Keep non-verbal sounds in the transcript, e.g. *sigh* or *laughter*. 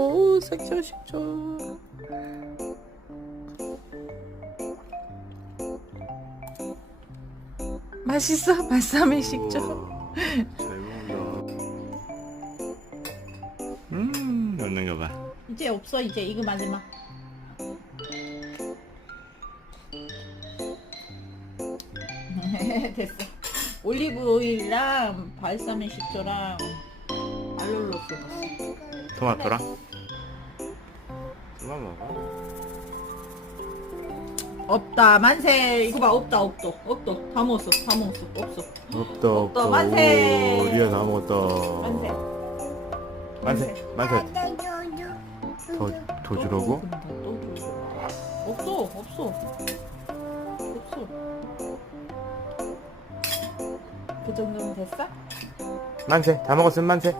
오 색조 식초 맛있어 발사믹 식초 잘 먹는다. 음, 넣는 거 봐. 이제 없어 이제 이거 마지막 *laughs* 됐어 올리브 오일이랑 발사믹 식초랑 알룰로스 토마토랑? 그만 먹어. 없다 만세 이거 봐 없다 없다 없다 다 먹었어 다 먹었어 없어 없다, 없다, 만세. 오, 리아 다 먹었다. 만세 만세, 만세. 더, 더 주라고? 그럼 또 줘. 없어 없어 없어 그 정도면 됐어? 만세, 다 먹었으면 만세.